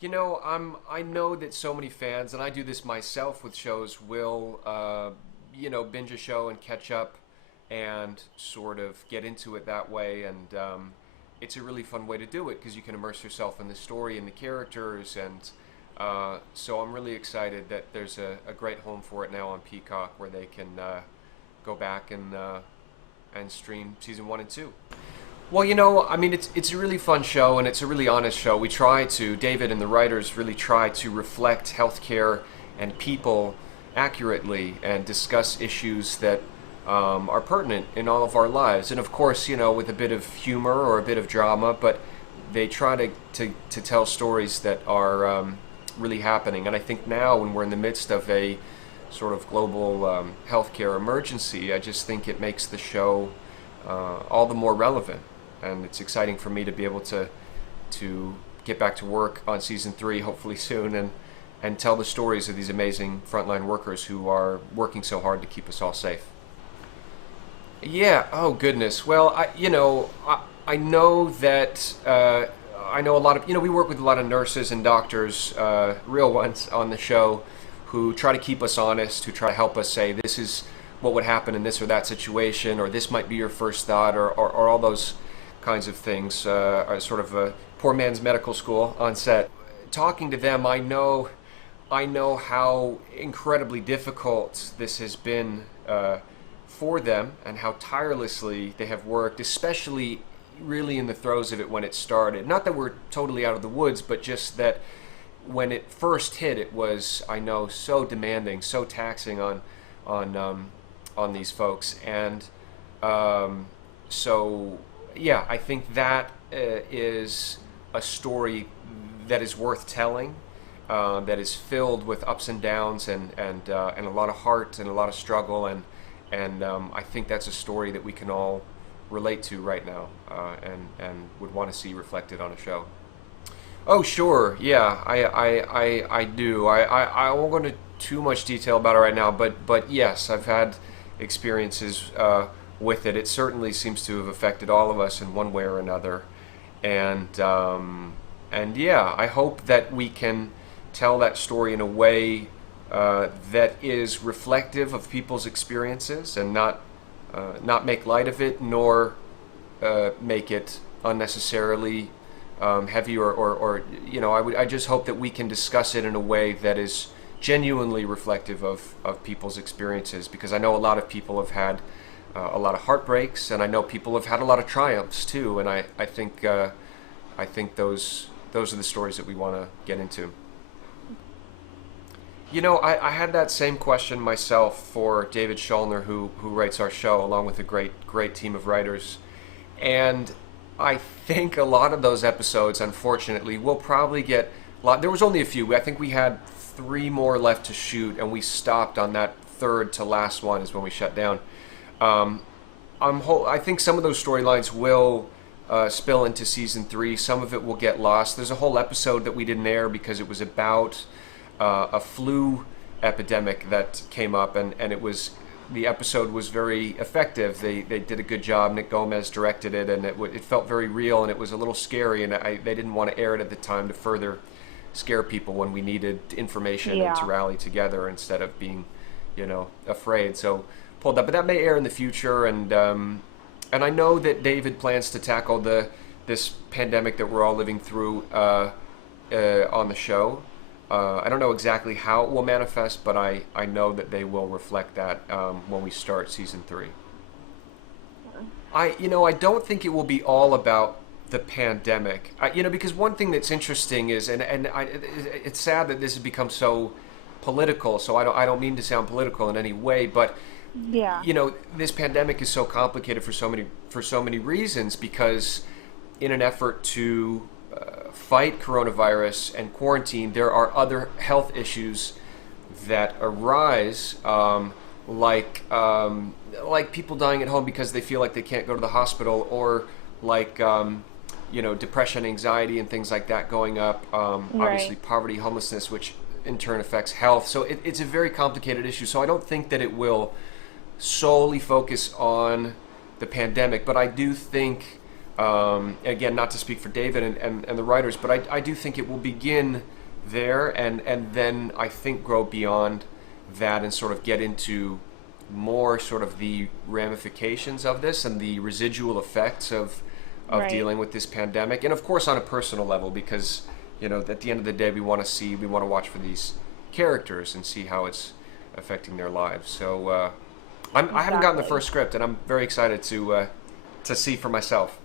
I know that so many fans, and I do this myself with shows, will binge a show and catch up and sort of get into it that way. And it's a really fun way to do it because you can immerse yourself in the story and the characters. And so I'm really excited that there's a great home for it now on Peacock where they can go back and stream season 1 and 2. Well, it's a really fun show and it's a really honest show. David and the writers really try to reflect healthcare and people accurately and discuss issues that are pertinent in all of our lives. And of course, with a bit of humor or a bit of drama, but they try to tell stories that are really happening. And I think now, when we're in the midst of a sort of global healthcare emergency, I just think it makes the show all the more relevant. And it's exciting for me to be able to get back to work on season 3, hopefully soon, and tell the stories of these amazing frontline workers who are working so hard to keep us all safe. Yeah. Oh goodness. Well, I know that I know a lot of we work with a lot of nurses and doctors, real ones on the show, who try to keep us honest, who try to help us say this is what would happen in this or that situation, or this might be your first thought, or all those kinds of things, are sort of a poor man's medical school on set. Talking to them, I know how incredibly difficult this has been for them, and how tirelessly they have worked, especially really in the throes of it when it started. Not that we're totally out of the woods, but just that when it first hit, it was, I know, so demanding, so taxing on these folks, and so yeah, I think that is a story that is worth telling, that is filled with ups and downs and a lot of heart and a lot of struggle, and I think that's a story that we can all relate to right now, and would want to see reflected on a show. Oh sure, yeah, I do. I won't go into too much detail about it right now, but yes, I've had experiences with it. It certainly seems to have affected all of us in one way or another, and yeah, I hope that we can tell that story in a way that is reflective of people's experiences, and not make light of it, nor make it unnecessarily heavy, or I just hope that we can discuss it in a way that is genuinely reflective of people's experiences, because I know a lot of people have had a lot of heartbreaks, and I know people have had a lot of triumphs too, and I think those are the stories that we want to get into. I had that same question myself for David Schallner, who writes our show, along with a great team of writers. And I think a lot of those episodes, unfortunately, will probably get there was only a few. I think we had 3 more left to shoot, and we stopped on that third to last one is when we shut down. I think some of those storylines will spill into season 3. Some of it will get lost. There's a whole episode that we didn't air because it was about a flu epidemic that came up, and the episode was very effective. They did a good job. Nick Gomez directed it, and it felt very real, and it was a little scary, and they didn't want to air it at the time to further scare people when we needed information and to rally together instead of being, afraid. So pulled that, but that may air in the future, and I know that David plans to tackle this pandemic that we're all living through on the show. I don't know exactly how it will manifest, but I know that they will reflect that when we start season 3. I don't think it will be all about the pandemic. Because one thing that's interesting is, it's sad that this has become so political. So I don't mean to sound political in any way, but Yeah. This pandemic is so complicated for so many reasons, because in an effort to fight coronavirus and quarantine, there are other health issues that arise, like people dying at home because they feel like they can't go to the hospital, or like depression, anxiety, and things like that going up. Obviously, poverty, homelessness, which in turn affects health. So it's a very complicated issue. So I don't think that it will solely focus on the pandemic, but I do think Again, not to speak for David and the writers, but I do think it will begin there and then I think grow beyond that and sort of get into more sort of the ramifications of this and the residual effects of Right. dealing with this pandemic, and of course on a personal level, because at the end of the day we want to watch for these characters and see how it's affecting their lives. So I haven't gotten the Exactly. first script, and I'm very excited to see for myself.